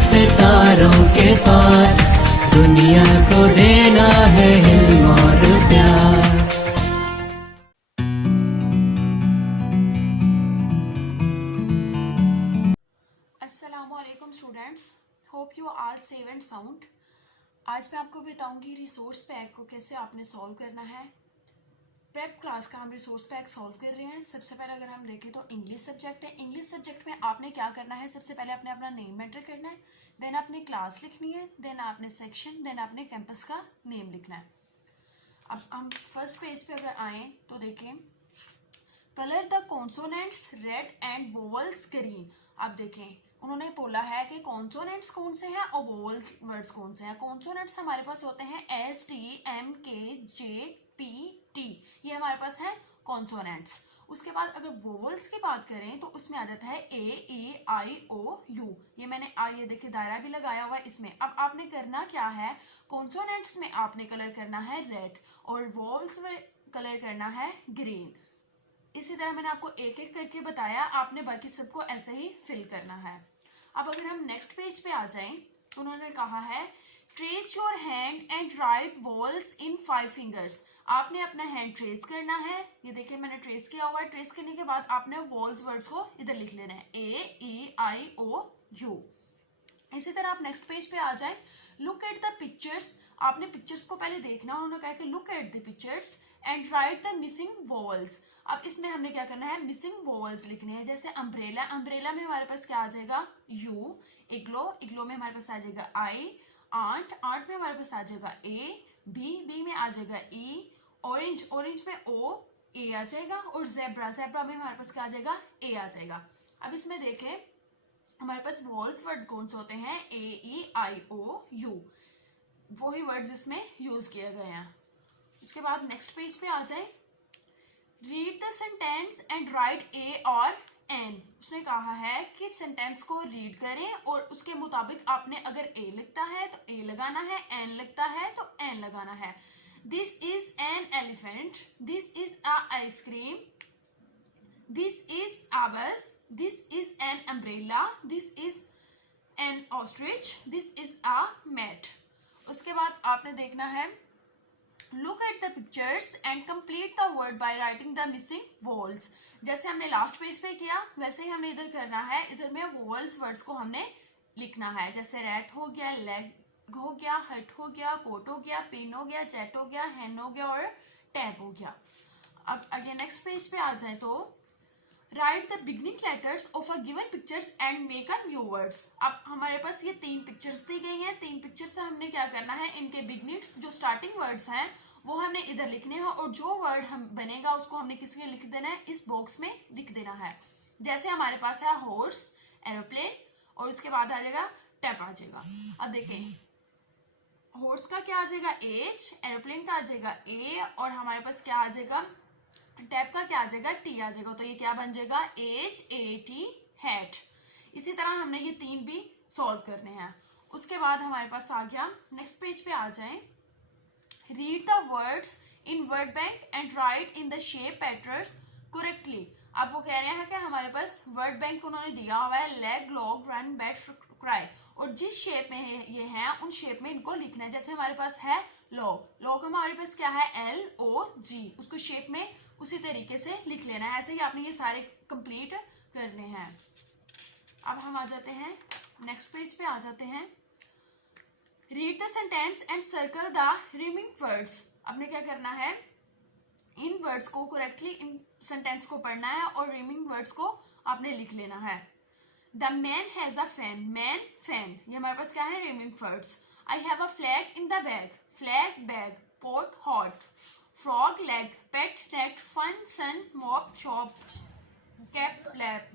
सितारों के पार, दुनिया को देना है इल्म और प्यार। अस्सलामुअलैकुम students, hope you are safe and sound. आज मैं आपको बताऊंगी रिसोर्स पैक को कैसे आपने सॉल्व करना है। प्रेप क्लास का हम रिसोर्स पैक सॉल्व कर रहे हैं। सबसे पहले अगर हम देखें तो इंग्लिश सब्जेक्ट है। इंग्लिश सब्जेक्ट में आपने क्या करना है, सबसे पहले आपने अपना नेम एंटर करना है, देन आपने क्लास लिखनी है, देन आपने सेक्शन, देन आपने कैंपस का नेम लिखना है। अब हम फर्स्ट पेज पे अगर आए तो देखें, colour the consonants red and vowels green. आप देखें उन्होंने बोला है कि कॉन्सोनेंट्स कौन से हैं और वोवल्स वर्ड्स कौन से हैं। कॉन्सोनेंट्स हमारे पास होते हैं एस टी एम के जे पी टी, ये हमारे पास है कॉन्सोनेंट्स। उसके बाद अगर वोवल्स की बात करें तो उसमें आ जाता है ए ई आई ओ यू। ये मैंने ये देखिए दायरा भी लगाया हुआ है इसमें। अब आपने करना क्या है, कॉन्सोनेंट्स में आपने कलर करना है रेड और वोवल्स में कलर करना है ग्रीन। इसी तरह मैंने आपको एक एक करके बताया, आपने बाकी सबको ऐसे ही फिल करना है। अब अगर हम नेक्स्ट पेज पे आ जाएं तो उन्होंने कहा है trace your hand and right walls in 5 fingers. आपने अपना हैंड ट्रेस करना है। ये देखिए मैंने ट्रेस किया हुआ है। ट्रेस करने के बाद आपने वॉल्स वर्ड्स को इधर लिख लेना है, ए ई आई ओ यू। इसी तरह आप नेक्स्ट पेज पे आ जाए, लुक एट द पिक्चर्स। आपने पिक्चर्स को पहले देखना। उन्होंने कहा कि look at the pictures and write the missing vowels. अब इसमें हमने क्या करना है, मिसिंग वोवल्स लिखने हैं। जैसे अम्ब्रेला, अम्ब्रेला में हमारे पास क्या आ जाएगा, यू। इग्लो, इग्लो में हमारे पास आ जाएगा आई। आंट, आंट में हमारे पास आ जाएगा ए। बी, बी में आ जाएगा ई। ऑरेंज, ऑरेंज में ओ, ए आ जाएगा। और जेब्रा, जेब्रा में हमारे पास क्या आ जाएगा, ए आ जाएगा। अब इसमें देखें हमारे पास वॉल्स वर्ड कौन से होते हैं, ए ई आई ओ यू, वही वर्ड्स इसमें यूज किए गए हैं। उसके बाद नेक्स्ट पेज पे आ जाए, read the sentence and write a और एन। उसने कहा है कि सेंटेंस को रीड करें और उसके मुताबिक आपने अगर ए लिखता है तो ए लगाना है, एन लिखता है तो एन लगाना है। This is an elephant, this is a ice cream, this is a bus, this is an umbrella, this is an ostrich, this is a mat। उसके बाद आपने देखना है look at the pictures and complete the word by writing the missing vowels. जैसे हमने last page पे किया वैसे ही हमने इधर करना है। इधर में वोवल्स वर्ड्स को हमने लिखना है। जैसे रैट हो गया, लेग हो गया, हट हो गया, कोट हो गया, पिन हो गया, चैट हो गया, हैन हो गया और टैब हो गया। अब आगे नेक्स्ट पेज पे आ जाए तो right the beginning letters of a given pictures and make a new words. अब हमारे पास ये 3 पिक्चर्स दी गई हैं। 3 पिक्चर्स से हमने क्या करना है, इनके बिगनिंग्स जो स्टार्टिंग वर्ड्स हैं वो हमने इधर लिखने हैं और जो वर्ड हम बनेगा उसको हमने किसके लिख देना है, इस बॉक्स में लिख देना है। जैसे हमारे पास है हॉर्स, एरोप्लेन और उसके बाद आ जाएगा टैप आ जाएगा। अब देखें हॉर्स का क्या आ जाएगा एच, एरोप्लेन का आ जाएगा ए और हमारे पास क्या आ जाएगा, टैप का क्या आ जाएगा, टी आ जाएगा। तो ये क्या बन जाएगा, एच ए टी, हैट। इसी तरह हमने ये 3 भी सॉल्व करने हैं। उसके बाद हमारे पास आ गया, नेक्स्ट पेज पे आ जाए, read the words in word bank and write in the shape pattern correctly. अब वो कह रहे हैं कि हमारे पास वर्ड बैंक उन्होंने दिया हुआ है, leg, log, run, bat, cry, और जिस शेप में ये हैं उन शेप में इनको लिखना है। जैसे हमारे पास है लॉग, लॉग हमारे पास क्या है, एल ओ जी, उसको शेप में उसी तरीके से लिख लेना है। ऐसे ही आपने ये सारे कंप्लीट करने हैं। अब हम आ जाते हैं नेक्स्ट पेज पे आ जाते हैं, read the sentence and circle the remaining words. आपने क्या करना है, इन वर्ड्स को करेक्टली, इन सेंटेंस को पढ़ना है और रिमेनिंग वर्ड्स को आपने लिख लेना है। The man has a fan, man, fan, ये हमारे पास क्या है, remaining words. I have a flag in the bag, flag, bag, pot, hot, frog, leg, pet, net, fun, sun, mop, shop, cap, lap.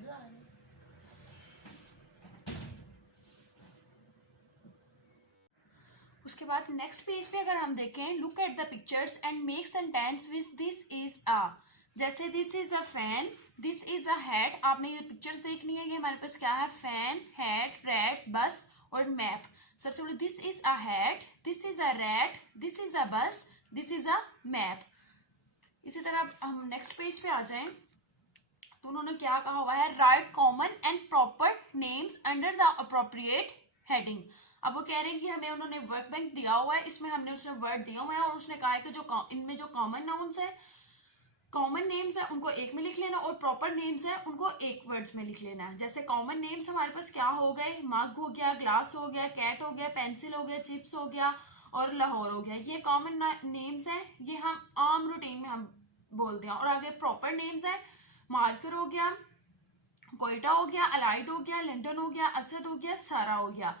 उसके बाद नेक्स्ट पेज पे अगर हम देखें, look at the pictures and make sentence with this is a. जैसे this is a fan, this is a hat, आपने ये pictures देखनी है। ये हमारे पास क्या है, फैन, हैट, रैट, बस और मैप। सबसे पहले this is a hat, this is a rat, this is अ बस, दिस इज अ मैप। इसी तरह हम नेक्स्ट पेज पे आ जाएं तो उन्होंने क्या कहा हुआ है, right common and proper names under the appropriate heading. अब वो कह रहे हैं कि हमें उन्होंने वर्क बैंक दिया हुआ है, इसमें हमने उसने वर्ड दिया हुआ है और उसने कहा है कि जो इनमें जो कॉमन नाउन्स है, कॉमन नेम्स है, उनको एक में लिख लेना और प्रॉपर नेम्स है उनको एक वर्ड्स में लिख लेना है। जैसे कॉमन नेम्स हमारे पास क्या हो गए, मग हो गया, ग्लास हो गया, कैट हो गया, पेंसिल हो गया, चिप्स हो गया और लाहौर हो गया। ये कॉमन नेम्स है, ये हम आम रूटीन में हम बोलते हैं। और आगे प्रॉपर नेम्स है, मार्कर हो गया, कोयटा हो गया, अलाइड हो गया, लंदन हो गया, असद हो गया, सारा हो गया।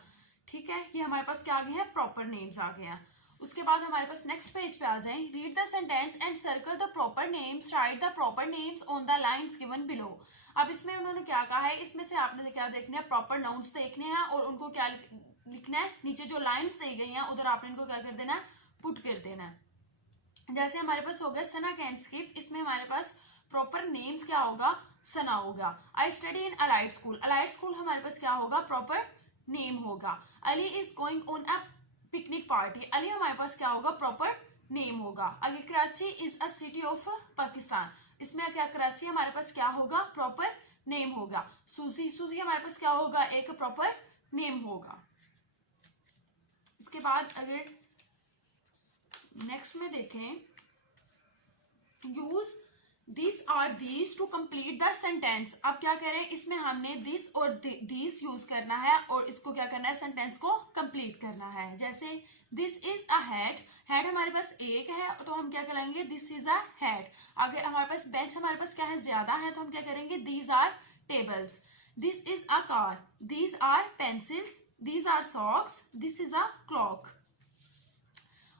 ठीक है, ये हमारे पास क्या आ गए हैं, प्रॉपर नेम्स आ गए हैं। उसके बाद हमारे पास नेक्स्ट पेज पे आ जाएं। Read the sentence and circle the proper names, right the proper names on the lines given below. अब इसमें उन्होंने क्या कहा है, इसमें से आपने क्या देखना है, प्रॉपर नाउन्स देखने हैं और उनको क्या लिखना है, नीचे जो लाइन्स दी गई हैं उधर आपने इनको क्या कर देना है, पुट कर देना है। जैसे हमारे पास हो गया सना कैन स्किप, इसमें हमारे पास प्रॉपर नेम्स क्या होगा, सना होगा। I study in allied school, allied school हमारे पास क्या होगा, प्रॉपर नेम होगा। Ali is going on a picnic party, Ali हमारे पास क्या होगा, प्रॉपर नेम होगा। आगे Karachi is a city of Pakistan, इसमें क्या कराची हमारे पास क्या होगा, प्रॉपर नेम होगा। सूजी, सूजी हमारे पास क्या होगा, एक प्रॉपर नेम होगा। उसके बाद अगर नेक्स्ट में देखें, यूज दिस और these two complete the sentence. अब क्या कह रहे हैं, इसमें हमने दिस और दीज यूज करना है और इसको क्या करना है, सेंटेंस को कंप्लीट करना है। जैसे this is a hat, hat हमारे पास एक है तो हम क्या करेंगे, दिस इज अ हैट। आगे हमारे पास बेंच हमारे पास क्या है, ज्यादा है तो हम क्या करेंगे, these are tables. This is a car, these are pencils, these are socks, this is a clock.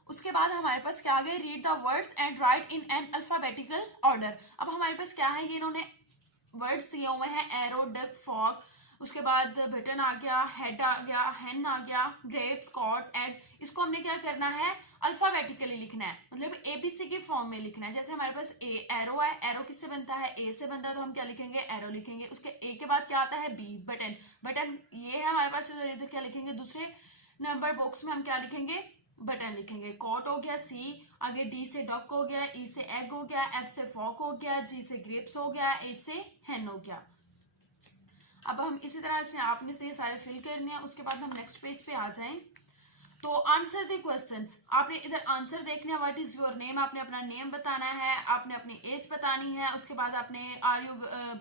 उसके बाद हमारे पास क्या आ गया, read the words and write in an alphabetical order. अब हमारे पास क्या है, ये इन्होंने वर्ड्स दिए हुए हैं, एरो, डक, फॉग, उसके बाद बटन आ गया, हेड आ गया, हेन आ गया, ग्रेप्स, कॉट, एग। इसको हमने क्या करना है, अल्फाबेटिकली लिखना है, मतलब एबीसी की फॉर्म में लिखना है। जैसे हमारे पास एरो है, एरो किससे बनता है, ए से बनता है तो हम क्या लिखेंगे, एरो लिखेंगे। उसके ए के बाद क्या आता है, बी, बटन, बटन ये है हमारे पास, इधर क्या लिखेंगे, दूसरे नंबर बॉक्स में हम क्या लिखेंगे, बटन लिखेंगे। कॉट हो गया, सी, आगे डी से डक हो गया, ई से एग हो गया, एफ से फॉक हो गया, जी से ग्रेप्स हो गया, ए से हेन हो गया। अब हम इसी तरह से आपने से ये सारे फिल करने हैं। उसके बाद हम नेक्स्ट पेज पे आ जाएं तो आंसर द क्वेश्चंस, आपने इधर आंसर देखना है, व्हाट इज योर नेम, आपने अपना नेम बताना है, आपने अपनी एज बतानी है। उसके बाद आपने आर यू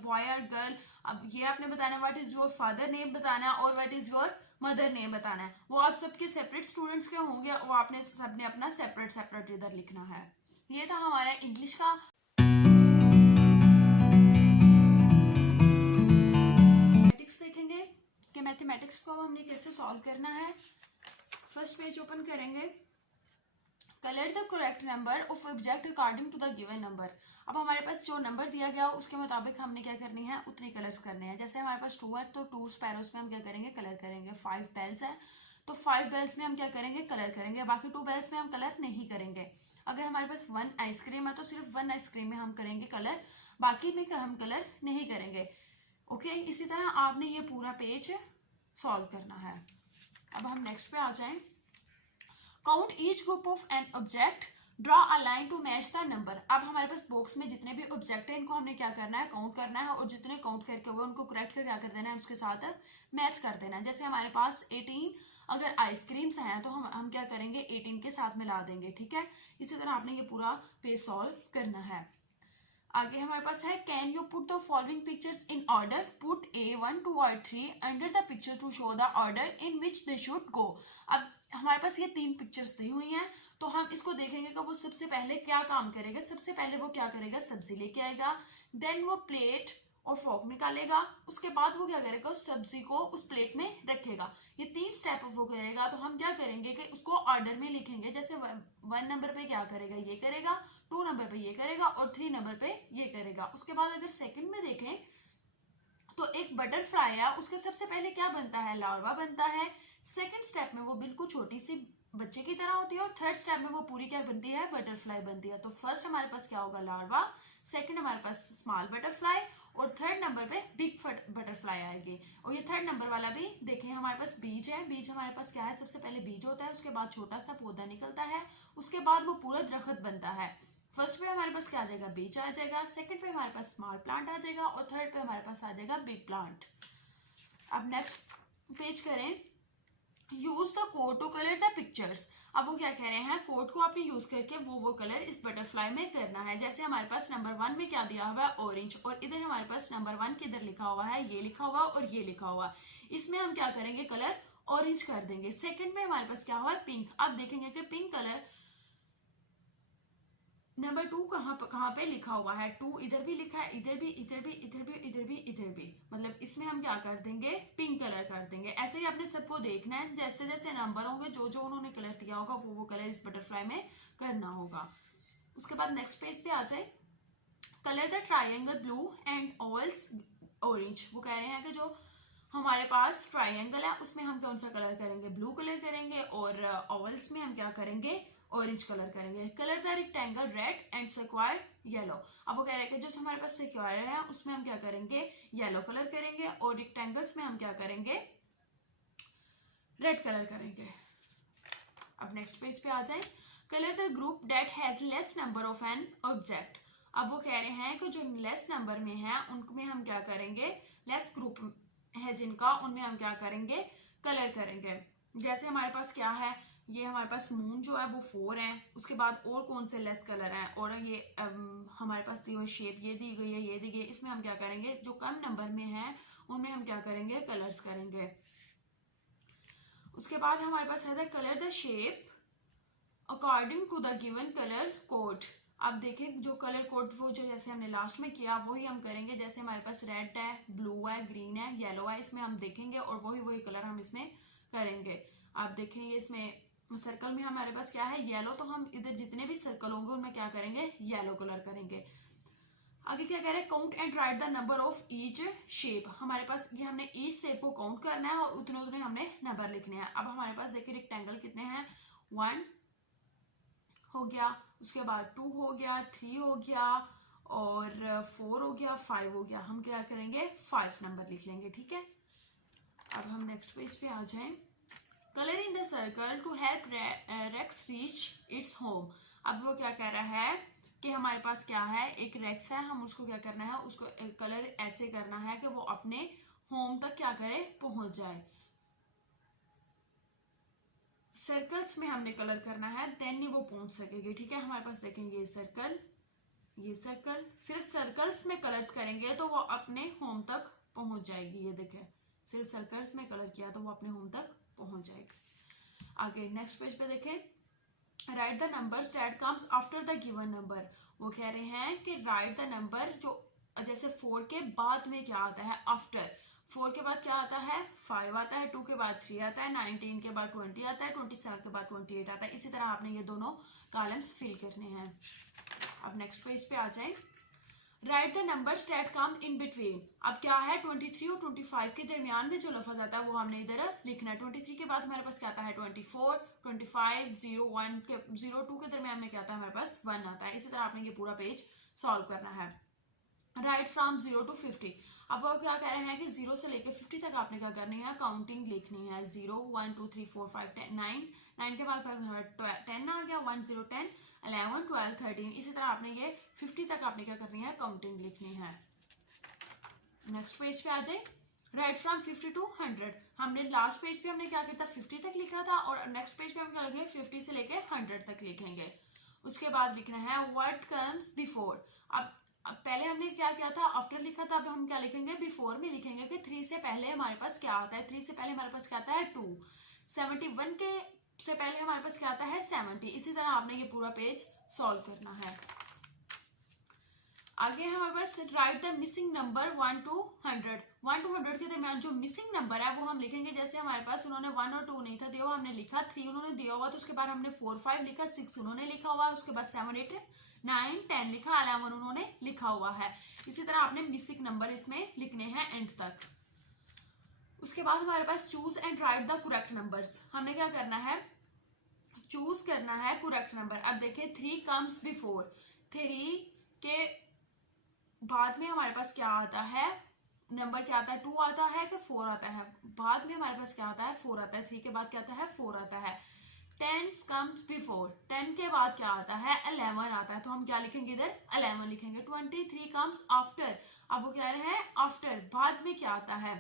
बॉय और गर्ल, अब ये आपने बताना है, what is your father name बताना है और what is your mother name बताना है। वो आप सबके सेपरेट स्टूडेंट्स के होंगे, वो आपने सबने अपना सेपरेट सेपरेट इधर लिखना है। ये था हमारा इंग्लिश का। मैथमेटिक्स देखेंगे कि मैथमेटिक्स को हमने कैसे सॉल्व करना है। फर्स्ट पेज ओपन करेंगे, colour the correct number of object according to the given number. अब हमारे पास जो नंबर दिया गया उसके मुताबिक हमने क्या करनी है, उतनी कलर्स करने हैं। जैसे हमारे पास 2 है तो 2 स्पैरोस में हम क्या करेंगे, कलर करेंगे। 5 बेल्स है तो 5 बेल्स में हम क्या करेंगे, कलर करेंगे। बाकी 2 बेल्स में हम कलर नहीं करेंगे। अगर हमारे पास 1 आइसक्रीम है तो सिर्फ 1 आइसक्रीम में हम करेंगे कलर, बाकी में हम कलर नहीं करेंगे। ओके, इसी तरह आपने ये पूरा पेज सॉल्व करना है। अब हम नेक्स्ट पे आ जाएं, count each group of an object, draw a line to match the number. अब हमारे पास बॉक्स में जितने भी ऑब्जेक्ट है इनको हमने क्या करना है, काउंट करना है और जितने काउंट करके हुए उनको करेक्ट कर क्या कर देना है, उसके साथ मैच कर देना है। जैसे हमारे पास 18 अगर आइसक्रीम्स हैं तो हम क्या करेंगे, 18 के साथ मिला देंगे। ठीक है, इसी तरह आपने ये पूरा पेज सॉल्व करना है। आगे हमारे पास है, can you put the following pictures in order, put A1 2 और 3 under the picture to show the order in which they should go. अब हमारे पास ये 3 पिक्चर्स दी हुई हैं तो हम इसको देखेंगे कि वो सबसे पहले क्या काम करेगा। सबसे पहले वो क्या करेगा, सब्जी लेके आएगा, देन वो प्लेट और फोक निकालेगा, उसके बाद वो क्या करेगा, उस सब्जी को उस प्लेट में रखेगा। ये 3 स्टेप वो करेगा तो हम क्या करेंगे कि उसको ऑर्डर में लिखेंगे। जैसे 1 नंबर पे क्या करेगा, ये करेगा, 2 नंबर पे ये करेगा और 3 नंबर पे ये करेगा। उसके बाद अगर सेकंड में देखें तो एक बटरफ्लाई है, उसके सबसे पहले क्या बनता है, लार्वा बनता है। सेकंड स्टेप में वो बिल्कुल छोटी सी बच्चे की तरह होती है और थर्ड स्टेप में वो पूरी क्या बनती है, बटरफ्लाई बनती है। तो फर्स्ट हमारे पास क्या होगा, लार्वा, सेकंड हमारे पास स्मॉल बटरफ्लाई और थर्ड नंबर पे बिग बटरफ्लाई आएगी। और ये थर्ड नंबर वाला भी देखें, हमारे पास बीज है, बीज हमारे पास क्या है, सबसे पहले बीज होता है, उसके बाद छोटा सा पौधा निकलता है, उसके बाद वो पूरा दरख्त बनता है। फर्स्ट पे हमारे पास क्या आ जाएगा, बीज आ जाएगा, सेकंड पे हमारे पास स्मॉल प्लांट आ जाएगा और थर्ड पे हमारे पास आ जाएगा बिग प्लांट। अब नेक्स्ट पेज करें, use the code to colour the pictures. अब वो क्या कह रहे हैं, कोड को आपने यूज करके वो कलर इस बटरफ्लाई में करना है। जैसे हमारे पास नंबर 1 में क्या दिया हुआ है, ऑरेंज, और इधर हमारे पास नंबर 1 के इधर लिखा हुआ है, ये लिखा हुआ और ये लिखा हुआ। इसमें हम क्या करेंगे, कलर ऑरेंज कर देंगे। सेकंड में हमारे पास क्या हुआ है, पिंक। आप देखेंगे कि पिंक कलर नंबर 2 कहाँ पे लिखा हुआ है, 2 इधर भी लिखा है, इधर भी, इधर भी, इधर भी, इधर भी, इधर भी, मतलब इसमें हम क्या कर देंगे, पिंक कलर कर देंगे। ऐसे ही आपने सबको देखना है, जैसे जैसे नंबर होंगे, जो जो उन्होंने कलर दिया होगा वो कलर इस बटरफ्लाई में करना होगा। उसके बाद नेक्स्ट पेज पे आ जाए, colour the triangle blue and vowels orange. वो कह रहे हैं कि जो हमारे पास ट्राइंगल है उसमें हम कौन सा कलर करेंगे, ब्लू कलर करेंगे, और ओवल्स में हम क्या करेंगे, ऑरेंज कलर करेंगे। Colour the rectangle red and square yellow. अब वो कह रहे हैं कि जो हमारे पास स्क्वायर है उसमें हम क्या करेंगे, येलो कलर करेंगे, और रेक्टेंगल्स में हम क्या करेंगे, रेड कलर करेंगे। अब नेक्स्ट पेज पे आ जाए, colour the group that has less number of an object. अब वो कह रहे हैं कि जो लेस नंबर में है उनमें हम क्या करेंगे, लेस ग्रुप है जिनका, उनमें हम क्या करेंगे, कलर करेंगे। जैसे हमारे पास क्या है, ये हमारे पास मून जो है वो 4 है, उसके बाद और कौन से लेस कलर हैं, और ये हमारे पास दी हुई शेप ये दी गई है, ये दी गई है, इसमें हम क्या करेंगे, जो कम नंबर में है उनमें हम क्या करेंगे, कलर्स करेंगे। उसके बाद हमारे पास है colour the shape according to the given colour code. अब देखें जो कलर कोड वो जो जैसे हमने लास्ट में किया वही हम करेंगे। जैसे हमारे पास रेड है, ब्लू है, ग्रीन है, येलो है, इसमें हम देखेंगे और वही कलर हम इसमें करेंगे। आप देखेंगे इसमें सर्कल में हमारे पास क्या है, येलो, तो हम इधर जितने भी सर्कल होंगे उनमें क्या करेंगे, येलो कलर करेंगे। आगे क्या कह रहे हैं, count and write the number of each shape. हमारे पास ये हमने ईच शेप को काउंट करना है और उतने उतने हमने नंबर लिखने हैं। अब हमारे पास देखिए रेक्टेंगल कितने हैं, 1 हो गया, उसके बाद 2 हो गया, 3 हो गया, और 4 हो गया, 5 हो गया। हम क्या करेंगे, 5 नंबर लिख लेंगे, ठीक है। अब हम नेक्स्ट पेज पे आ जाएं, colour in the circle to help Rex reach its home. अब वो क्या कह रहा है कि हमारे पास क्या है, एक रेक्स है, हम उसको क्या करना है, उसको कलर ऐसे करना है कि वो अपने होम तक क्या करे, पहुंच जाए। सर्कल्स में हमने कलर करना है, देन ही वो पहुंच सकेगी, ठीक है। हमारे पास देखेंगे ये सर्कल, ये सर्कल, सिर्फ सर्कल्स में कलर्स करेंगे तो वो अपने होम तक पहुंच जाएगी। ये देखें, सिर्फ सर्कल्स में कलर किया तो वो अपने होम तक पहुंच जाएगी। आगे नेक्स्ट पेज पे देखें, right the numbers that comes after the given number. वो कह रहे हैं कि राइट द नंबर जो जैसे 4 के बाद में क्या आता है, आफ्टर 4 के बाद क्या आता है, 5 आता है, 2 के बाद 3 आता है, 19 के बाद 20 आता है, 27 के बाद 28 आता है। इसी तरह आपने ये दोनों कॉलम्स फिल करने हैं। अब नेक्स्ट पेज पे आ जाए, right the numbers that come in between. अब क्या है, 23 और 25 के दरमियान में जो लफ्ज आता है वो हमने इधर लिखना है। 23 के बाद हमारे पास क्या आता है, 24, 25, 01 के 02 के दरमियान में क्या आता है, हमारे पास 1 आता है। इसी तरह आपने ये पूरा पेज सॉल्व करना है। Right from 0 to 50। अब वो क्या कह रहे हैं कि 0 से लेकर 50 तक आपने क्या करनी है, काउंटिंग लिखनी है। 0, 1, 2, 3, 4, 5, 10, 9 के बाद 10 आ गया, 1, 0, 10, 11, 12, 13। इसी तरह आपने ये 50 तक आपने क्या करनी है, काउंटिंग लिखनी है। नेक्स्ट पेज पे आ जाए, राइट फ्रॉम 50 to 100। हमने लास्ट पेज पे हमने क्या किया था, 50 तक लिखा था, और नेक्स्ट पेज पे हम क्या लिखेंगे, 50 से लेके 100 तक लिखेंगे। उसके बाद लिखना है व्हाट कम्स बिफोर। अब पहले हमने क्या किया था, आफ्टर लिखा था, अब हम क्या लिखेंगे, बिफोर में लिखेंगे कि 3 से पहले हमारे पास क्या आता है। 3 से पहले हमारे पास क्या आता है, 2। 71 के से पहले हमारे पास क्या आता है, 70। इसी तरह आपने ये पूरा पेज सॉल्व करना है। आगे हमारे पास write the missing number 1 to 100। 1 to 100 के दरमियान जो मिसिंग नंबर है वो हम लिखेंगे। जैसे हमारे पास उन्होंने 1 और 2 नहीं था दिया हुआ, हमने लिखा 3 उन्होंने दिया हुआ, तो उसके बाद हमने 4, 5 लिखा, 6 उन्होंने लिखा हुआ, उसके बाद 7, 8, 9, 10 लिखा, 11 उन्होंने लिखा हुआ है। इसी तरह आपने मिसिंग नंबर इसमें लिखने हैं एंड तक। उसके बाद हमारे पास choose and write the correct numbers. हमने क्या करना है, चूज करना है करेक्ट नंबर। अब देखिए 3 कम्स बिफोर। 3 के बाद में हमारे पास क्या आता है, नंबर क्या आता है, 2 आता है कि 4 आता है। बाद में हमारे पास क्या आता है, 4 आता है। 3 के बाद क्या आता है, 4 आता है। 10 कम्स बिफोर। 10 के बाद क्या आता है, 11 आता है, तो हम क्या लिखेंगे, इधर 11 लिखेंगे। 23 कम्स आफ्टर। अब वो कह रहे हैं आफ्टर, बाद में क्या आता है,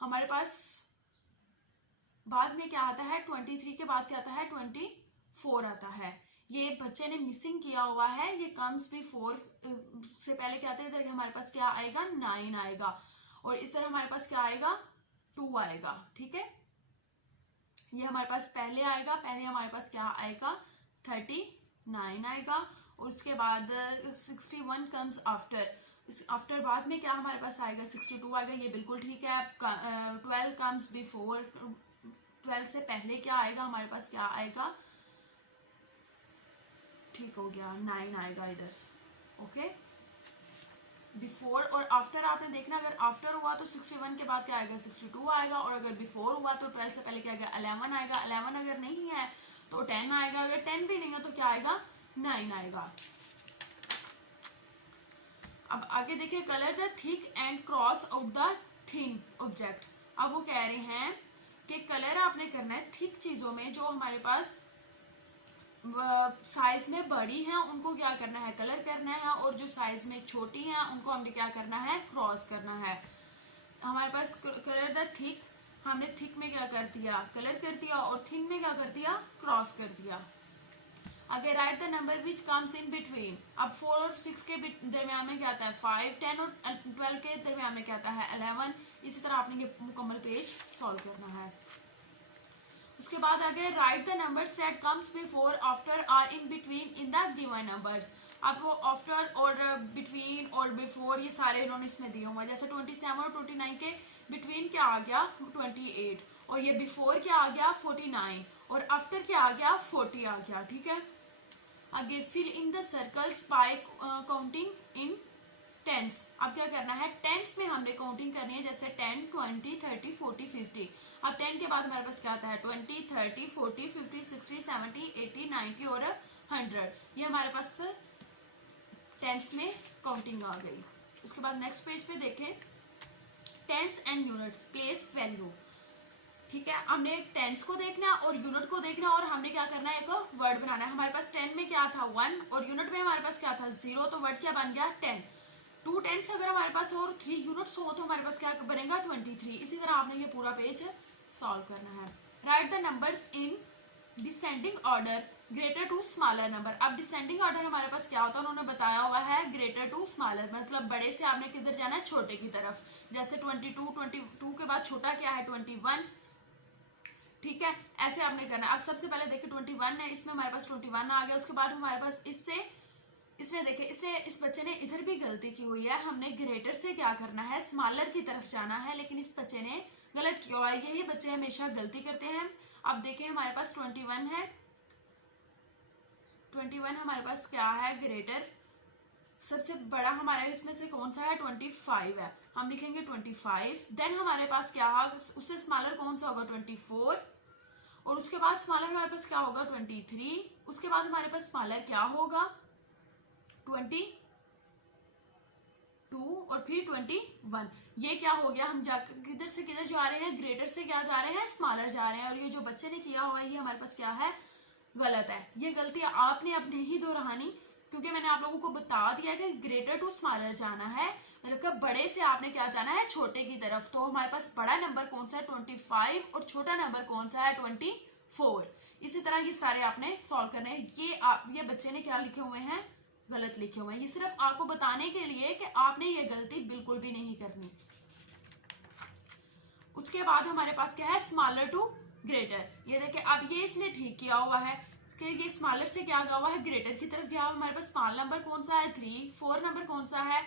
हमारे पास बाद में क्या आता है 23 के बाद क्या आता है 24 आता है। ये बच्चे ने मिसिंग किया हुआ है, ये कम्स बिफोर से पहले क्या आता है, इधर हमारे पास क्या आएगा 9 आएगा, और इस तरह हमारे पास क्या आएगा 2 आएगा। ठीक है, ये हमारे पास पहले आएगा, पहले हमारे पास क्या आएगा 39 आएगा, और उसके बाद 61 कम्स आफ्टर, आफ्टर बाद में क्या हमारे पास आएगा 62 आएगा। ये बिल्कुल ठीक है। 12 कम्स बिफोर, 12 से पहले क्या आएगा हमारे पास, क्या आएगा, ठीक हो गया 9 आएगा इधर। ओके, बिफोर और आफ्टर आपने देखना, अगर आफ्टर हुआ तो 61 के बाद क्या आएगा 62 आएगा, और अगर बिफोर हुआ तो 12 से पहले क्या आएगा 11 आएगा, 11 अगर नहीं है तो 10 आएगा, अगर 10 भी नहीं है तो क्या आएगा 9 आएगा। अब आगे देखिए, colour the thick and cross out the thin object. अब वो कह रहे हैं कि कलर आपने करना है थिक चीजों में, जो हमारे पास साइज में बड़ी हैं उनको क्या करना है कलर करना है, और जो साइज में छोटी हैं उनको हमने क्या करना है क्रॉस करना है। हमारे पास कलर द थिक, हमने थिक में क्या कर दिया कलर कर दिया, और थिन में क्या कर दिया क्रॉस कर दिया। आगे write the number which comes in between. अब 4 और 6 के दरमियान में क्या आता है 5, 10 और 12 के दरमियान में क्या आता है 11। इसी तरह आपने ये मुकम्मल पेज सॉल्व करना है। उसके बाद आगे write the numbers that comes before after or in between in the given numbers. अब वो आफ्टर और बिटवीन और बिफोर ये सारे इन्होंने इसमें दिए हुए हैं। जैसे 27 और 29 के बिटवीन क्या आ गया 28, और ये बिफोर क्या आ गया 49, और आफ्टर क्या आ गया 40 आ गया। ठीक है, आगे fill in the circles by counting in tens. अब क्या करना है टेंस में हमने काउंटिंग करनी है, जैसे 10, 20, 30, 40, 50। अब 10 के बाद हमारे पास क्या आता है 20, 30, 40, 50, 60, 70, 80, 90 और 100। ये हमारे पास टेंस में काउंटिंग आ गई। उसके बाद नेक्स्ट पेज पे देखें, tens and units place value. ठीक है, हमने टेंस को देखना और यूनिट को देखना, और हमने क्या करना है एक वर्ड बनाना है। हमारे पास 10 में क्या था 1, और यूनिट में हमारे पास क्या था 0, तो वर्ड क्या बन गया 10। 2 टेंस अगर हमारे पास और 3 यूनिट्स हो तो हमारे पास क्या बनेगा 23। इसी तरह आपने ये पूरा पेज सॉल्व करना है। Write the numbers in descending order greater to smaller number. अब डिसेंडिंग ऑर्डर हमारे पास क्या होता है उन्होंने बताया हुआ है ग्रेटर टू स्मॉलर, मतलब बड़े से आपने किधर जाना है छोटे की तरफ। जैसे 22 के बाद छोटा क्या है 21। ठीक है, ऐसे आपने करना है। अब सबसे पहले देखिए 21 है, इसमें हमारे पास 21 आ गया। उसके बाद हमारे पास इसने देखे, इस बच्चे ने इधर भी गलती की हुई है। हमने ग्रेटर से क्या करना है स्मॉलर की तरफ जाना है, लेकिन इस बच्चे ने गलत किया हुआ है। यही बच्चे हमेशा गलती करते हैं। अब देखें हमारे पास 21 है, 21 हमारे पास क्या है ग्रेटर, सबसे बड़ा हमारा इसमें से कौन सा है 25 है, हम लिखेंगे 25। देन हमारे पास क्या है उससे स्मॉलर कौन सा होगा 24, और उसके बाद स्मॉलर हमारे पास क्या होगा 23। उसके बाद हमारे पास स्मॉलर क्या होगा 22 और फिर 21। ये क्या हो गया, हम जाकर किधर से किधर जा रहे हैं ग्रेटर से क्या जा रहे हैं स्मॉलर जा रहे हैं। और ये जो बच्चे ने किया हुआ है ये हमारे पास क्या है गलत है। ये गलती आपने अपने ही दोहरानी, क्योंकि मैंने आप लोगों को बता दिया कि ग्रेटर टू स्मॉलर जाना है, मतलब बड़े से आपने क्या जाना है छोटे की तरफ। तो हमारे पास बड़ा नंबर कौन सा है 25 और छोटा नंबर कौन सा है 24। इसी तरह ये सारे आपने सॉल्व करने हैं। ये बच्चे ने क्या लिखे हुए हैं गलत लिखे हुए हैं। ये सिर्फ आपको बताने के लिए कि आपने ये गलती बिल्कुल भी नहीं करनी। उसके बाद हमारे पास क्या है स्मॉलर टू ग्रेटर। ये देखिए अब ये इसने ठीक किया हुआ है कि ये स्मॉलर से क्या गया हुआ है ग्रेटर की तरफ गया हुआ। हमारे पास स्मॉल नंबर कौन सा है 3, 4 नंबर कौन सा है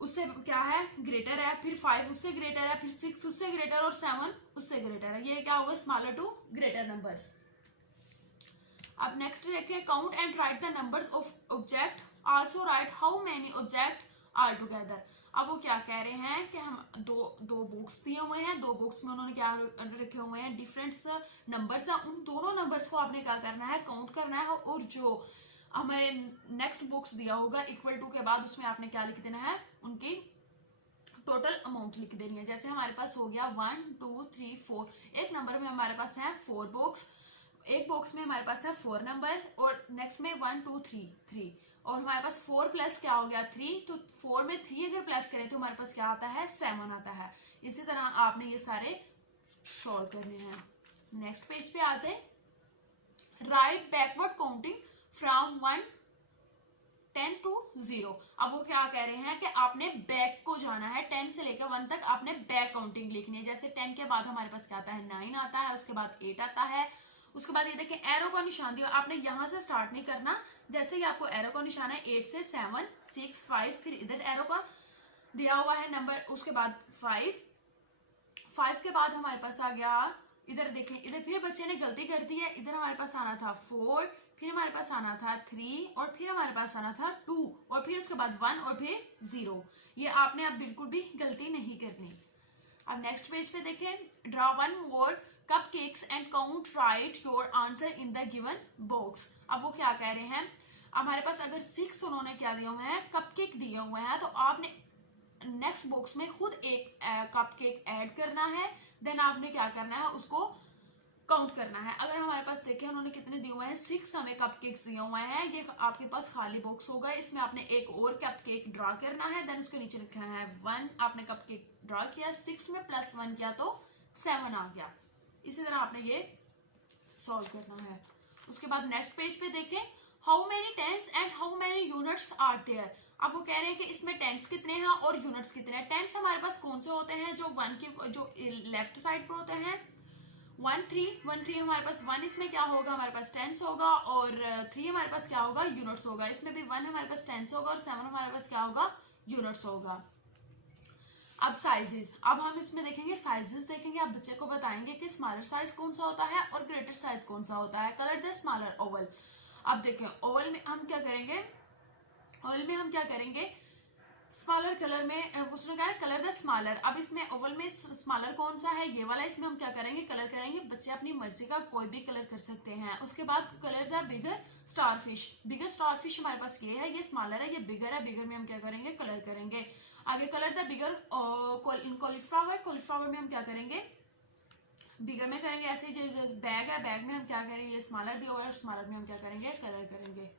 उससे क्या है ग्रेटर है, फिर 5 उससे ग्रेटर है, फिर 6 उससे ग्रेटर और 7 उससे ग्रेटर है। ये क्या होगा स्मॉलर टू ग्रेटर नंबर्स। अब नेक्स्ट देखिए count and write the numbers of object, also write how many object are together. अब वो क्या कह रहे हैं कि हम दो बुक्स दिए हुए हैं, दो बुक्स में उन्होंने क्या रखे हुए हैं डिफरेंट नंबर्स हैं। उन दोनों नंबर्स को आपने क्या करना है काउंट करना है, और जो हमारे नेक्स्ट बुक्स दिया होगा इक्वल टू के बाद उसमें आपने क्या लिख देना है उनकी टोटल अमाउंट लिख देनी है। जैसे हमारे पास हो गया 1 2 3 4, एक नंबर में हमारे पास है 4 बुक्स, एक बॉक्स में हमारे पास है 4 नंबर, और नेक्स्ट में 1 2 3, और हमारे पास 4 प्लस क्या हो गया 3, तो 4 में 3 अगर प्लस करें तो हमारे पास क्या आता है 7 आता है। इसी तरह आपने ये सारे सॉल्व करने हैं। नेक्स्ट पेज पे आ जाए। Right backward counting from 10 to 0। अब वो क्या कह रहे हैं कि आपने बैक को जाना है, 10 से लेकर 1 तक आपने बैक काउंटिंग लिखनी है। जैसे 10 के बाद हमारे पास क्या आता है, 9 आता है, उसके बाद 8 आता है, उसके बाद ये देखिए एरो का निशान दिया, आपने यहां से स्टार्ट नहीं करना। जैसे ही आपको एरो का निशान है 8 से 7 6 5, फिर इधर एरो का दिया हुआ है नंबर, उसके बाद 5 के बाद हमारे पास आ गया, इधर देखें, इधर फिर बच्चे ने गलती कर दी है, इधर हमारे पास आना था 4, फिर हमारे पास आना था 3, और फिर हमारे पास आना था 2, और फिर उसके बाद 1 और फिर 0। ये आपने अब बिल्कुल भी गलती नहीं करनी। अब नेक्स्ट पेज पे देखें। Draw 1 more cup cakes and count right your answer in the given box. अब वो क्या कह रहे हैं, हमारे पास अगर 6 उन्होंने क्या दिए हुए हैं, कप केक दिए हुए हैं, तो आपने नेक्स्ट बॉक्स में खुद एक कप केक ऐड करना है, देन आपने क्या करना है, उसको काउंट करना है। अगर हमारे पास देखें उन्होंने कितने दिए हुए हैं, 6 हमें कप केक्स दिए हुए हैं, ये आपके पास खाली बॉक्स होगा, इसमें आपने एक और कप केक ड्रॉ करना है, देन उसके नीचे लिखना है 1। आपने कप केक ड्रॉ किया, 6 में प्लस 1 किया तो 7 आ गया। इसी तरह आपने ये सॉल्व करना है। उसके बाद नेक्स्ट पेज पे देखें। How many tens and how many units are there. अब वो कह रहे हैं कि इसमें टेंस कितने हैं और यूनिट्स कितने हैं। टेंस हमारे पास कौन से होते हैं, जो 1 के जो लेफ्ट साइड पे होते हैं, 1 3 हमारे पास 1, इसमें क्या होगा, हमारे पास टेंस होगा, और 3 हमारे पास क्या होगा, यूनिट्स होगा। इसमें भी 1 हमारे पास टेंस होगा और 7 हमारे पास क्या होगा, यूनिट्स होगा। अब साइजेस, अब हम इसमें देखेंगे साइजेस देखेंगे, आप बच्चे को बताएंगे कि स्मॉलर साइज कौन सा होता है और ग्रेटर साइज कौन सा होता है। Colour the smaller Oval. अब देखें ओवल में हम क्या करेंगे, ओवल में हम क्या करेंगे, स्मॉलर कलर में उसने कहा कलर द स्मॉलर। अब इसमें ओवल में स्मॉलर कौन सा है, ये वाला, इसमें हम क्या करेंगे, कलर करेंगे। बच्चे अपनी मर्जी का कोई भी कलर कर सकते हैं। उसके बाद colour the bigger starfish. Bigger starfish हमारे पास ये है, ये स्मॉलर है, ये बिगर है, बिगर में हम क्या करेंगे, कलर करेंगे। आगे colour the bigger cauliflower. Cauliflower में हम क्या करेंगे, बिगर में करेंगे। ऐसे बैग है, बैग में हम क्या करेंगे, ये स्मॉलर दिया हुआ है, स्मॉलर में हम क्या करेंगे, कलर करेंगे।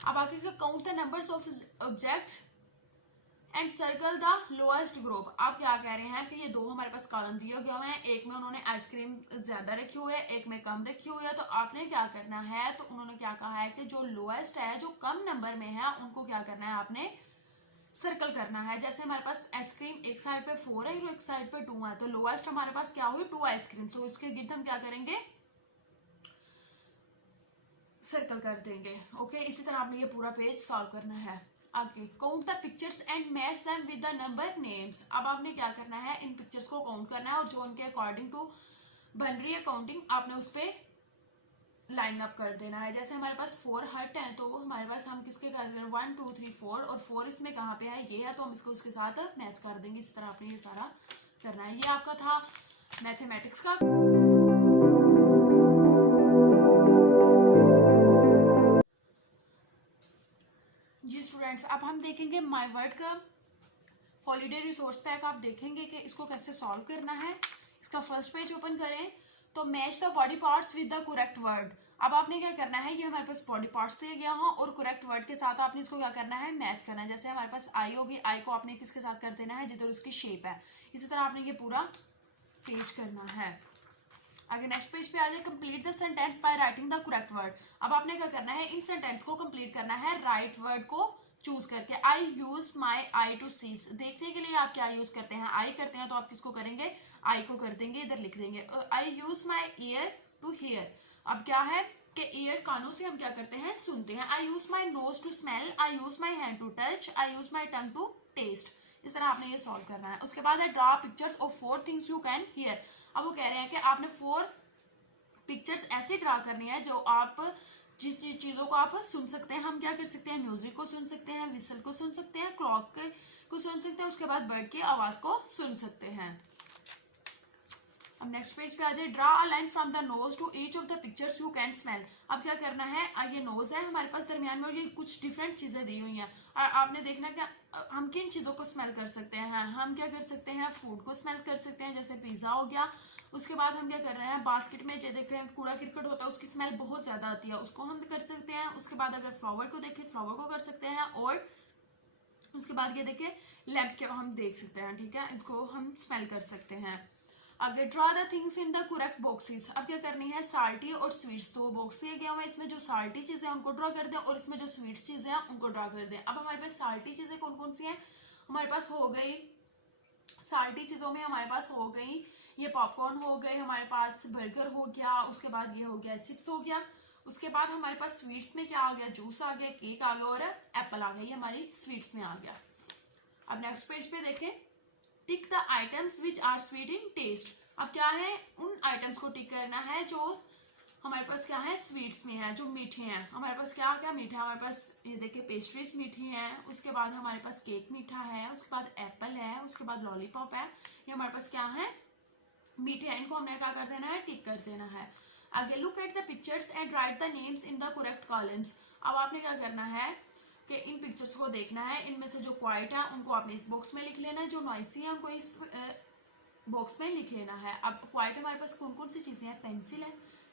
अब आगे का count the numbers of object and circle the lowest group. आप क्या कह रहे हैं कि ये 2 हमारे पास कॉलम दिए हुए हैं, एक में उन्होंने आइसक्रीम ज्यादा रखी हुई है, एक में कम रखी हुई है। तो आपने क्या करना है, तो उन्होंने क्या कहा है कि जो लोएस्ट है, जो कम नंबर में है, उनको क्या करना है, आपने सर्कल करना है। जैसे हमारे पास आइसक्रीम एक साइड पे 4 है और एक साइड पे 2 है, तो लोएस्ट हमारे पास क्या हुई, 2 आइसक्रीम। तो इसके गिर्द हम क्या करेंगे, सर्कल कर देंगे। ओके, इसी तरह आपने ये पूरा पेज सॉल्व करना है। आगे count the pictures and match them with the number names. अब आपने क्या करना है, इन पिक्चर्स को काउंट करना है और जो उनके अकॉर्डिंग टू बन रही है काउंटिंग, आपने उस पर लाइन अप कर देना है। जैसे हमारे पास 4 हर्ट है, तो हमारे पास हम किसके कर रहे हैं, 1 2 3 4, और 4 इसमें कहाँ पे है, ये है, तो हम इसको उसके साथ मैच कर देंगे। इस तरह आपने ये सारा करना है। ये आपका था मैथमेटिक्स का। जी स्टूडेंट्स, अब हम देखेंगे माय वर्ड का हॉलीडे रिसोर्स पैक। आप देखेंगे कि इसको कैसे सॉल्व करना है। इसका फर्स्ट पेज ओपन करें तो match the body parts with the correct word. अब आपने क्या करना है, ये हमारे पास बॉडी पार्ट्स दिए गया हो और करेक्ट वर्ड के साथ आपने इसको क्या करना है, मैच करना है। जैसे हमारे पास आई होगी, आई को आपने किसके साथ कर देना है, जिधर उसकी शेप है। इसी तरह आपने ये पूरा पेज करना है। आगे नेक्स्ट पेज पे आ जाए। Complete the sentence by writing the correct word. अब आपने क्या करना है, इन सेंटेंस को कंप्लीट करना है राइट वर्ड को चूज करके। आई यूज माई आई टू सी। देखने के लिए आप क्या यूज करते हैं, आई करते हैं तो आप किसको करेंगे, आई को कर देंगे, इधर लिख देंगे। I use my ear to hear. अब क्या है कि ईयर कानों से हम क्या करते हैं, सुनते हैं। I use my nose to smell. I use my hand to touch. I use my tongue to taste. इस तरह आपने ये सॉल्व करना है। उसके बाद है draw pictures of 4 things you can hear. अब वो कह रहे हैं कि आपने 4 पिक्चर्स ऐसे ड्रा करनी है जो आप जिस चीजों को आप सुन सकते हैं। हम क्या कर सकते हैं, म्यूजिक को सुन सकते हैं, विसल को सुन सकते हैं, क्लॉक को सुन सकते हैं, उसके बाद बर्ड की आवाज को सुन सकते हैं। अब नेक्स्ट पेज पे आ जाए। Draw a line from the nose to each of the pictures you can smell. अब क्या करना है, ये नोज है हमारे पास दरमियान में और ये कुछ डिफरेंट चीजें दी हुई हैं और आपने देखना कि हम किन चीजों को स्मेल कर सकते हैं। हम क्या कर सकते हैं, फूड को स्मेल कर सकते हैं, जैसे पिज्जा हो गया। उसके बाद हम क्या कर रहे हैं, बास्केट में जो देखें कूड़ा क्रिकेट होता है उसकी स्मेल बहुत ज्यादा आती है, उसको हम कर सकते हैं। उसके बाद अगर फ्लावर को देखें, फ्लावर को कर सकते हैं। और उसके बाद ये देखें लैम्प के हम देख सकते हैं, ठीक है, इसको हम स्मेल कर सकते हैं। आगे draw the things in the correct boxes. अब क्या करनी है, साल्टी और स्वीट्स, दो बॉक्स दिए गए हुए, इसमें जो साल्टी चीजें हैं उनको ड्रॉ कर दें और इसमें जो स्वीट्स चीजें हैं उनको ड्रॉ कर दें। अब हमारे पास साल्टी चीजें कौन कौन सी हैं, हमारे पास हो गई, साल्टी चीजों में हमारे पास हो गई ये पॉपकॉर्न हो गए, हमारे पास बर्गर हो गया, उसके बाद ये हो गया चिप्स हो गया, उसके बाद हमारे पास स्वीट्स में क्या आ गया, जूस आ गया, केक आ गया और एप्पल आ गया, ये हमारी स्वीट्स में आ गया। अब नेक्स्ट पेज पे देखें, tick the items which are sweet in taste. अब क्या है, उन आइटम्स को टिक करना है जो हमारे पास क्या है, स्वीट्स में है, जो मीठे हैं। हमारे पास क्या क्या मीठा है, हमारे पास ये देखिए पेस्ट्रीज मीठी हैं, उसके बाद हमारे पास केक मीठा है, उसके बाद एप्पल है, उसके बाद लॉलीपॉप है, ये हमारे पास क्या है, मीठे हैं। इनको हमने क्या कर देना है, टिक कर देना है। आगे look at the pictures and write the names in the correct columns. अब आपने क्या करना है कि इन पिक्चर्स को देखना है, इनमें से जो क्वाइट है उनको आपने इस बॉक्स में लिख लेना है, जो नॉइसी है उनको इस बॉक्स में लिख लेना है। अब क्वाइट हमारे पास कौन कौन सी चीज़ें हैं, पेंसिल है,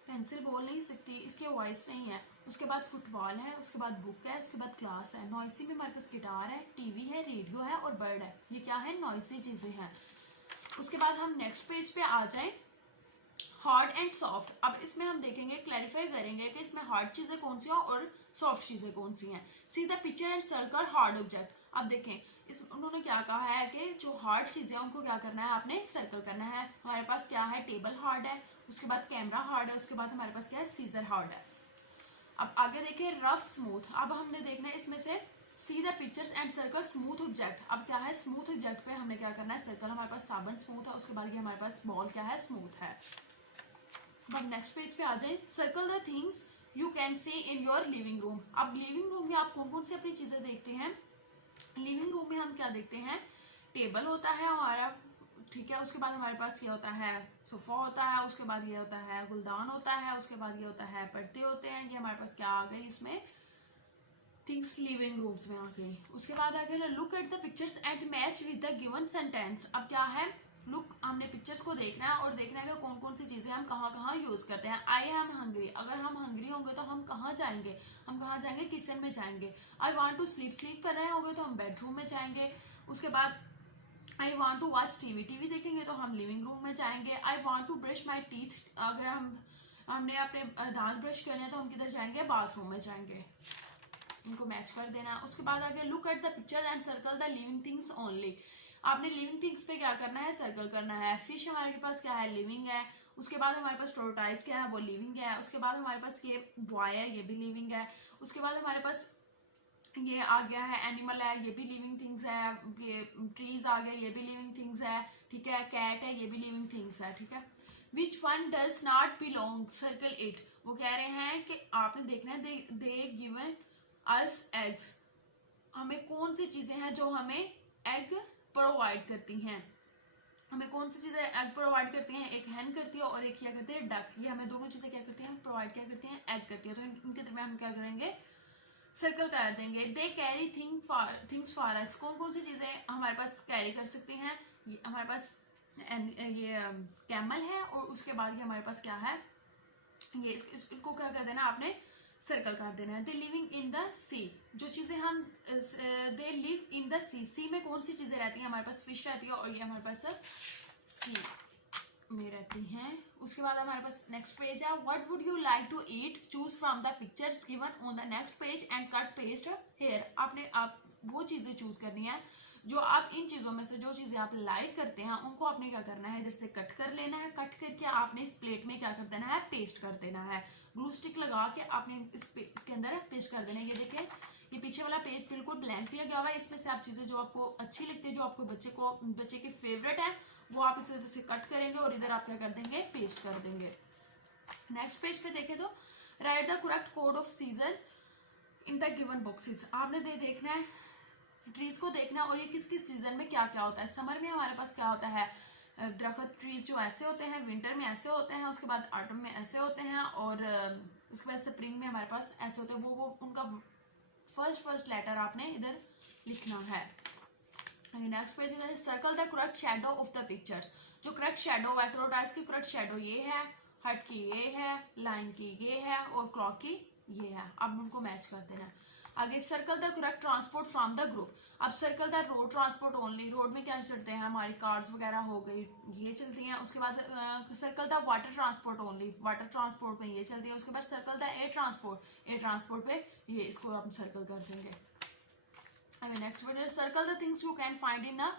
पेंसिल बोल नहीं सकती, इसके वॉइस नहीं है, उसके बाद फुटबॉल है, उसके बाद बुक है, उसके बाद क्लास है। नॉइसी में हमारे पास गिटार है, टीवी है, रेडियो है और बर्ड है, ये क्या है, नॉइसी चीज़ें हैं। उसके बाद हम नेक्स्ट पेज पे आ जाएं, हार्ड एंड सॉफ्ट। अब इसमें हम देखेंगे, क्लैरिफाई करेंगे कि इसमें हार्ड चीजें कौन सी हैं और सॉफ्ट चीजें कौन सी हैं। See the picture and circle hard object. अब देखें इस उन्होंने क्या कहा है कि जो हार्ड चीजें हैं उनको क्या करना है, आपने सर्कल करना है। हमारे पास क्या है, टेबल हार्ड है, उसके बाद कैमरा हार्ड है, उसके बाद हमारे पास क्या है, सीजर हार्ड है। अब आगे देखिए, रफ स्मूथ। अब हमने देखना है इसमें से see the pictures and circle smooth object. अब क्या है, स्मूथ ऑब्जेक्ट पे हमने क्या करना है, सर्कल। हमारे पास साबुन स्मूथ है, उसके बाद ये हमारे पास बॉल क्या है, स्मूथ है। अब नेक्स्ट पेज पे आ जाए, circle the things you can see in your living room. अब लिविंग रूम में आप कौन कौन सी अपनी चीजें देखते हैं, लिविंग रूम में हम क्या देखते हैं, टेबल होता है हमारा, ठीक है, उसके बाद हमारे पास ये होता है सोफा होता है, उसके बाद ये होता है गुलदान होता है, उसके बाद ये होता है पर्दे होते हैं, ये हमारे पास क्या आ गई, इसमें थिंग्स लिविंग रूम्स में आ गई। उसके बाद आ गया look at the pictures and match with the given sentence. अब क्या है, लुक, हमने पिक्चर्स को देखना है और देखना है कि कौन कौन सी चीजें हम कहाँ कहाँ यूज करते हैं। आई एम हंग्री, अगर हम हंग्री होंगे तो हम कहाँ जाएंगे, हम कहाँ जाएंगे, किचन में जाएंगे। I want to sleep, sleep कर रहे होंगे तो हम बेडरूम में जाएंगे। उसके बाद I want to watch TV, TV देखेंगे तो हम लिविंग रूम में जाएंगे। I want to brush my teeth, अगर हमने अपने दांत ब्रश करने हैं तो हम किधर जाएंगे, बाथरूम में जाएंगे। इनको मैच कर देना। उसके बाद आगे look at the picture and circle the living things only. आपने लिविंग थिंग्स पे क्या करना है, सर्कल करना है। फिश हमारे पास क्या है, लिविंग है। उसके बाद हमारे पास टोर्टाइज क्या है, वो लिविंग है। उसके बाद हमारे पास ये बॉय है, ये भी लिविंग है। उसके बाद हमारे पास ये आ गया है एनिमल है, ये भी लिविंग थिंग्स है। ये ट्रीज आ गया, ये भी लिविंग थिंग्स है, ठीक है। कैट है, ये भी लिविंग थिंग्स है, ठीक है। Which one does not belong, circle it. वो कह रहे हैं कि आपने देखना है दे गिवन अस एग्स, हमें कौन सी चीजें हैं जो हमें एग प्रोवाइड करती हैं। हमें कौन सी चीजें एग प्रोवाइड करती हैं, एक हैन करती है और एक क्या करती है, डक। ये हमें दोनों चीजें क्या करती हैं, प्रोवाइड क्या करती हैं, एग करती है। तो इनके दरमियान हम क्या करेंगे, सर्कल कर देंगे। They carry things for us, कौन कौन सी चीजें हमारे पास कैरी कर सकती हैं। हमारे पास ये कैमल है और उसके बाद ये हमारे पास क्या है, ये इसको क्या कर देना, आपने सर्कल कर देना है। दे लिविंग इन द सी, जो चीजें हम दे लिव इन द सी, सी में कौन सी चीजें रहती हैं, हमारे पास फिश रहती है और ये हमारे पास सी में रहती हैं। उसके बाद हमारे पास नेक्स्ट पेज है, what would you like to eat, choose from the pictures given on the next page and cut paste here. आपने आप वो चीजें चूज करनी है जो आप इन चीजों में से जो चीजें आप लाइक करते हैं उनको आपने क्या करना है, इधर से कट कर लेना है। कट करके आपने इस प्लेट में क्या कर देना है, पेस्ट कर देना है। ग्लू स्टिक लगा के आपने इसके अंदर पेस्ट कर देना है। ये देखिए, ये पीछे वाला पेज बिल्कुल ब्लैंक दिया गया हुआ है। इसमें से आप चीजें जो आपको अच्छी लगती है, जो आपको बच्चे के फेवरेट है, वो आप इस तरह से कट करेंगे और इधर आप क्या कर देंगे, पेस्ट कर देंगे। नेक्स्ट पेज पे देखें तो right the correct code off season in the given boxes. आपने देखना है, ट्रीज को देखना और ये किस किस सीजन में क्या क्या होता है। समर में हमारे पास क्या होता है, दरख्त ट्रीज जो ऐसे होते हैं, विंटर में ऐसे होते हैं, उसके बाद ऑटम में ऐसे होते हैं और उसके बाद स्प्रिंग में हमारे पास ऐसे होते हैं। वो उनका फर्स्ट लेटर आपने इधर लिखना है। नेक्स्ट पेज इधर circle the correct shadow of the pictures. जो करेक्ट शेडो है, टोर्टोइस की करेक्ट शेडो ये है, हट की ये है, लाइन की ये है और क्लॉक की ये है। अब उनको मैच कर देना है। आगे circle the correct transport from the group. अब circle the road transport only, road में क्या चलते हैं हमारी कार्स वगैरह हो गई, ये चलती हैं। उसके बाद circle the water transport only, water transport में ये चलती है। उसके बाद circle the air transport, air transport पे ये, इसको हम सर्कल कर देंगे। अभी नेक्स्ट वर्ड है circle the things you can find in a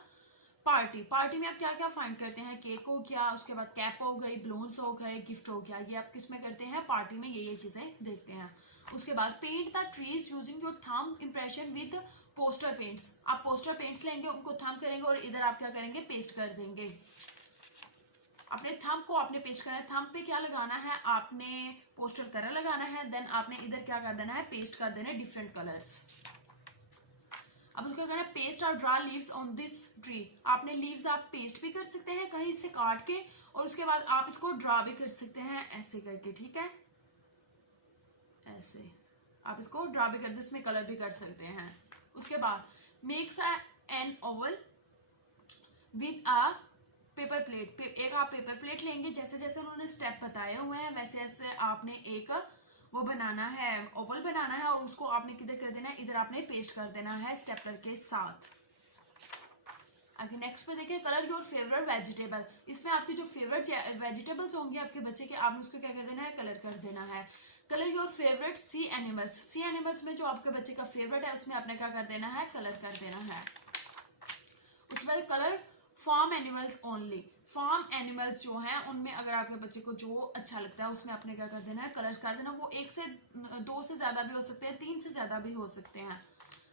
party. Party में आप क्या क्या फाइंड करते हैं, केक हो गया, उसके बाद कैप हो गई, बलून्स हो गए, गिफ्ट हो गया, ये आप किस में करते हैं, पार्टी में ये चीजें देखते हैं। उसके बाद paint the trees using your thumb impression with poster paints. आप पोस्टर पेंट्स लेंगे, उनको थंब करेंगे और इधर आप क्या करेंगे, पेस्ट कर देंगे। अपने थंब को आपने पेस्ट करना है, थंब पे क्या लगाना है, आपने पोस्टर कलर लगाना है, देन आपने इधर क्या कर देना है, पेस्ट कर देना है डिफरेंट कलर्स। अब उसको कहना है पेस्ट और draw leaves on this tree. आपने लीव्स आप पेस्ट भी कर सकते हैं कहीं से काट के, और उसके बाद आप इसको ड्रा भी कर सकते हैं ऐसे करके, ठीक है, ऐसे आप इसको ड्रा भी कर, इसमें कलर भी कर सकते हैं। उसके बाद makes an Oval with a paper plate. एक आप पेपर प्लेट लेंगे, जैसे जैसे उन्होंने स्टेप बताए हुए हैं वैसे वैसे आपने एक वो बनाना है, ओवल बनाना है, और उसको आपने किधर कर देना है, इधर आपने पेस्ट कर देना है स्टेपलर के साथ। आगे नेक्स्ट पे देखिए कलर योर फेवरेट वेजिटेबल। इसमें आपकी जो फेवरेट वेजिटेबल्स होंगे आपके बच्चे के, आपने उसको क्या कर देना है, कलर कर देना है। Colour your favourite sea animals. Sea animals में जो आपके बच्चे का फेवरेट है उसमें आपने क्या कर देना है, कलर कर देना है। उसके बाद colour farm animals only. Farm animals जो हैं उनमें अगर आपके बच्चे को जो अच्छा लगता है उसमें आपने क्या कर देना है, कलर कर देना। वो 1 से 2 से ज्यादा भी हो सकते हैं, 3 से ज्यादा भी हो सकते हैं।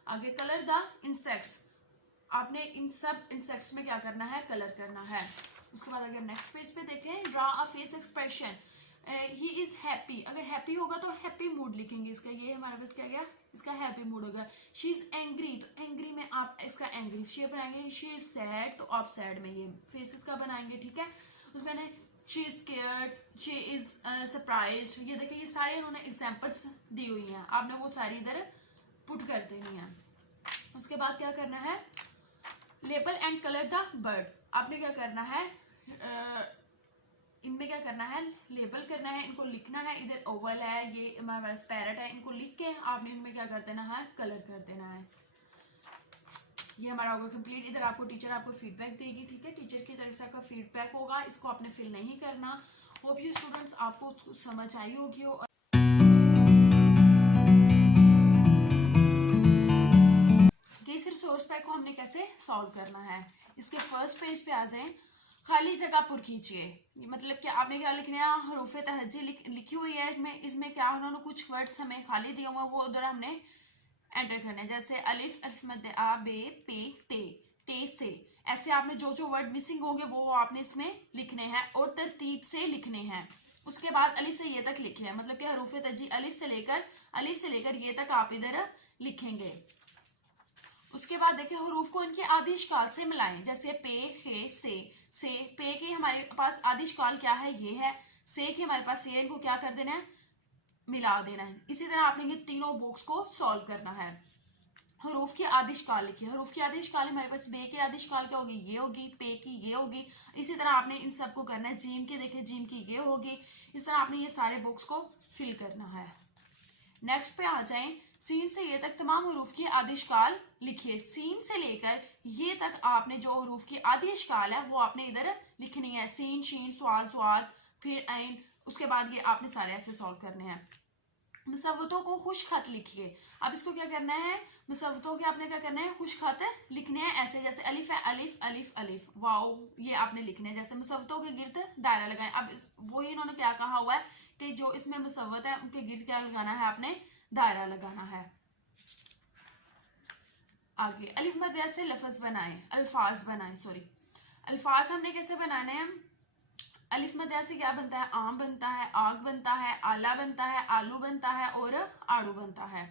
आगे कलर द इंसेक्ट्स। आपने इन सब इंसेक्ट्स में क्या करना है, कलर करना है। उसके बाद अगर नेक्स्ट पेज पे देखें, draw a face expression. He is happy, अगर हैप्पी होगा तो हैप्पी मूड लिखेंगे इसका, ये हमारे पास क्या गया, इसका हैप्पी मूड होगा। शी इज एंग्री, तो एंग्री में आप इसका एंग्री शेप बनाएंगे। शी इज सैड, तो आप सैड में ये फेसेस का बनाएंगे, ठीक है। उसके बाद she is scared, she is surprised. ये देखिए ये सारे इन्होंने एग्जांपल्स दी हुई हैं, आपने वो सारी इधर पुट कर देनी है। उसके बाद क्या करना है, label and colour the bird. आपने क्या करना है, इनमें क्या करना है, लेबल करना है, इनको लिखना है। इधर ओवल है, ये हमारे पास पैरट है, इनको लिख के आपने इनमें क्या कर देना है, कलर कर देना है। ये हमारा होगा कंप्लीट। इधर आपको टीचर आपको फीडबैक देगी, ठीक है, टीचर की तरफ से आपका फीडबैक होगा, इसको आपने फिल नहीं करना। होप यू स्टूडेंट्स आपको समझ आई होगी। इस रिसोर्स पैक को हमने कैसे सॉल्व करना है, इसके फर्स्ट पेज पे आ जाएं। खाली जगह पुर कीजिए, मतलब कि आपने क्या लिखना है, हरूफे तहज्जी लिखी हुई है, इसमें क्या उन्होंने कुछ वर्ड्स हमें खाली दिए हुए हैं, वो उधर हमने एंटर करने। जैसे अलिफ, अलिफ मद आ, बे, पे, टे से, ऐसे आपने जो जो वर्ड मिसिंग होंगे वो आपने इसमें लिखने हैं और तरतीब से लिखने हैं। उसके बाद अलिफ से ये तक लिखे हैं, मतलब कि हरूफे तहज्जी अलिफ से लेकर ये तक आप इधर लिखेंगे। उसके बाद देखिए हरूफ को इनके आदिशकाल से मिलाएं, जैसे पे, खे, से पे की हमारे पास आदिशकाल क्या है, ये है। से की हमारे पास ये, इनको क्या कर देना है, मिला देना है। इसी तरह आपने ये तीनों बॉक्स को सॉल्व करना है। हरूफ की आदिशकाल लिखिए, हरूफ की आदिशकाल हमारे पास बे की आदिशकाल क्या होगी, ये होगी, पे की ये होगी। इसी तरह आपने इन सबको करना है। जीम की देखिए, जीम की ये होगी। इस तरह आपने ये सारे बॉक्स को फिल करना है। नेक्स्ट पे आ जाएं, सीन से ये तक तमाम हरूफ की आदिशकाल लिखिए। सीन से लेकर ये तक आपने जो हरूफ की आदिशकाल है वो आपने इधर लिखनी है। सीन, शीन, स्वाद, स्वाद, फिर ऐन। उसके बाद ये आपने सारे ऐसे सॉल्व करने हैं। मुसव्वतों को खुश खत लिखिए। अब इसको क्या करना है, मुसव्वतों के आपने क्या करना है, खुश खत लिखने हैं। ऐसे जैसे अलिफ है, अलिफ अलिफ अलिफ, वाओ, ये आपने लिखने हैं। जैसे मुसव्वतों के गिर्द दायरा लगाएं। अब वही इन्होंने क्या कहा हुआ है कि जो इसमें मुसव्वत है उनके गिर्द क्या लगाना है, आपने दायरा लगाना है। आगे अलिफ मध्या से लफ्ज बनाएं, अल्फाज बनाएं, सॉरी अल्फाज हमने कैसे बनाने हैं। अलिफ मध्या से क्या बनता है, आम बनता है, आग बनता है, आला बनता है, आलू बनता है और आड़ू बनता है।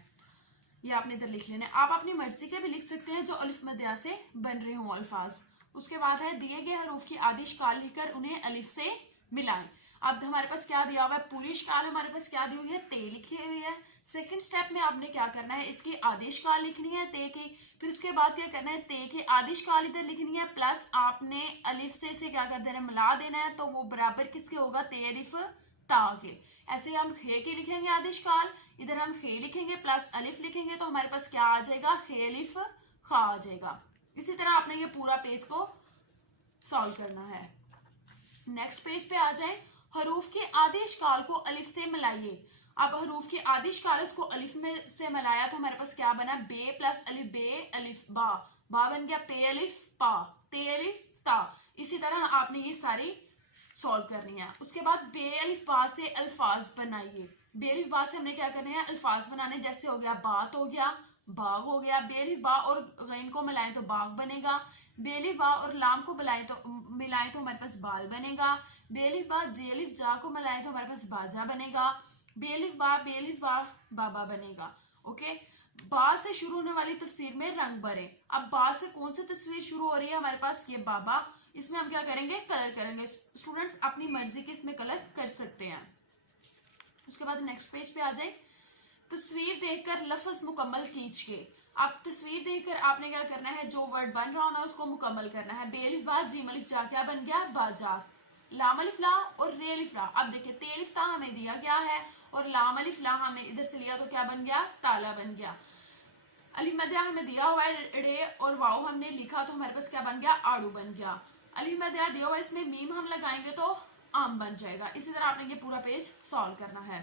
ये आपने इधर लिख लेना है। आप अपनी मर्जी के भी लिख सकते हैं जो अलिफ मध्या से बन रहे हों अल्फाज। उसके बाद है दिए गए हरूफ की आदिशकाल लिखकर उन्हें अलिफ से मिलाएं। अब हमारे पास क्या दिया हुआ है, पूरी शकाल हमारे पास क्या दी हुई है, ते लिखी हुई है। सेकंड स्टेप में आपने क्या करना है, इसकी आदिशकाल लिखनी है ते की। फिर उसके बाद क्या करना है, ते की आदिशकाल इधर लिखनी है, प्लस आपने अलिफ से क्या कर देना है, मिला देना है। तो वो बराबर किसके होगा, ते अलिफ ता के। ऐसे हम खे के लिखेंगे आदेशकाल, इधर हम खे लिखेंगे प्लस अलिफ लिखेंगे तो हमारे पास क्या आ जाएगा, खे अलिफ खा आ जाएगा। इसी तरह आपने ये पूरा पेज को सॉल्व करना है। नेक्स्ट पेज पे आ जाए। हरूफ के आदेशकाल को अलिफ से मिलाइए। अब हरूफ के आदेशकाल को अलिफ में से मिलाया तो हमारे पास क्या बना, बे प्लस अलिफ, बे अलिफ बा, बा बन गया पे अलिफ पा, ते अलिफ ता। इसी तरह आपने ये सारी सॉल्व करनी है। उसके बाद बे अलिफ बा से अल्फाज बनाइए। बे अलिफ बा से हमने क्या करना है, अल्फाज बनाने। जैसे हो गया बात हो गया, बाग हो गया। बे अलिफ बा और गैन को मिलाएं तो बाग बनेगा। बे अलिफ बा और लाम को मिलाएं तो हमारे पास बाल बनेगा। बे अलिफ बा जे अलिफ जा को मिलाएं तो हमारे पास बाजा बनेगा। बे अलिफ बा बाबा बनेगा। ओके, बा से शुरू होने वाली तफसीर में रंग भरे। अब बा से कौन सी तस्वीर शुरू हो रही है, हमारे पास ये बाबा। इसमें हम क्या करेंगे, कलर करेंगे। स्टूडेंट्स अपनी मर्जी के इसमें कलर कर सकते हैं। उसके बाद नेक्स्ट पेज पे आ जाए। तस्वीर देखकर लफ्ज मुकम्मल कीजिए। अब तस्वीर देखकर आपने क्या करना है, जो वर्ड बन रहा होना उसको मुकम्मल करना है। बे अलिफ बा जीम अलिफ जा क्या बन गया, बाजा। लाम अलिफ ला और रे अलिफ ला। अब देखिए ते अलिफ ता हमें दिया गया है और लाम अलिफ ला हमने इधर से लिया तो क्या बन गया, ताला बन गया। अलिफ मध्या हमें दिया हुआ है रे और वाओ हमने लिखा तो हमारे पास क्या बन गया, आड़ू बन गया। अलिफ मध्या दिया हुआ है, इसमें मीम हम लगाएंगे तो आम बन जाएगा। इसी तरह आपने ये पूरा पेज सॉल्व करना है।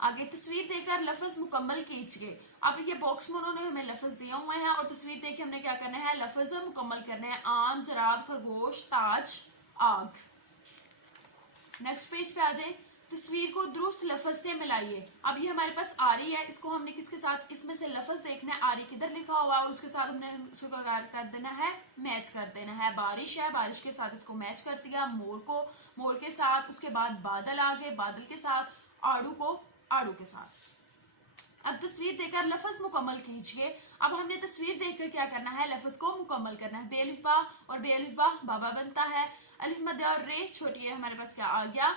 आगे तस्वीर देखकर लफ्ज मुकम्मल कीजिए। अब ये बॉक्स में उन्होंने हमें लफ्ज दिए हुए हैं और तस्वीर देख के हमने क्या करना है, लफ्ज मुकम्मल करने हैं। आम, जराब, खरगोश, ताज, आग। नेक्स्ट पेज पे आ जाए। तस्वीर को दुरुस्त लफ्ज से मिलाइए। अब ये हमारे पास आ रही है, इसको हमने किसके साथ, इसमें से लफ्ज देखना है। आरी किधर लिखा हुआ है और उसके साथ हमने उसको कर देना है, मैच कर देना है। बारिश है, बारिश के साथ इसको मैच कर दिया। मोर को मोर के साथ, उसके बाद बादल आ गए, बादल के साथ, आड़ू को आड़ू के साथ। अब तस्वीर देखकर लफ्ज मुकम्मल कीजिए। अब हमने तस्वीर देखकर क्या करना है, लफ्ज को मुकम्मल करना है। बे अलिफ बा और बे अलिफ बा बाबा बनता है। अलिफ मध्य और रे छोटी है, हमारे पास क्या आ गया,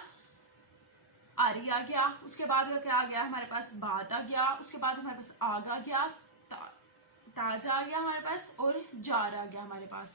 आरी आ गया। उसके बाद क्या आ गया, हमारे पास बात आ गया। उसके बाद हमारे पास आग आ गया, ताज आ गया हमारे पास और जार आ गया हमारे पास।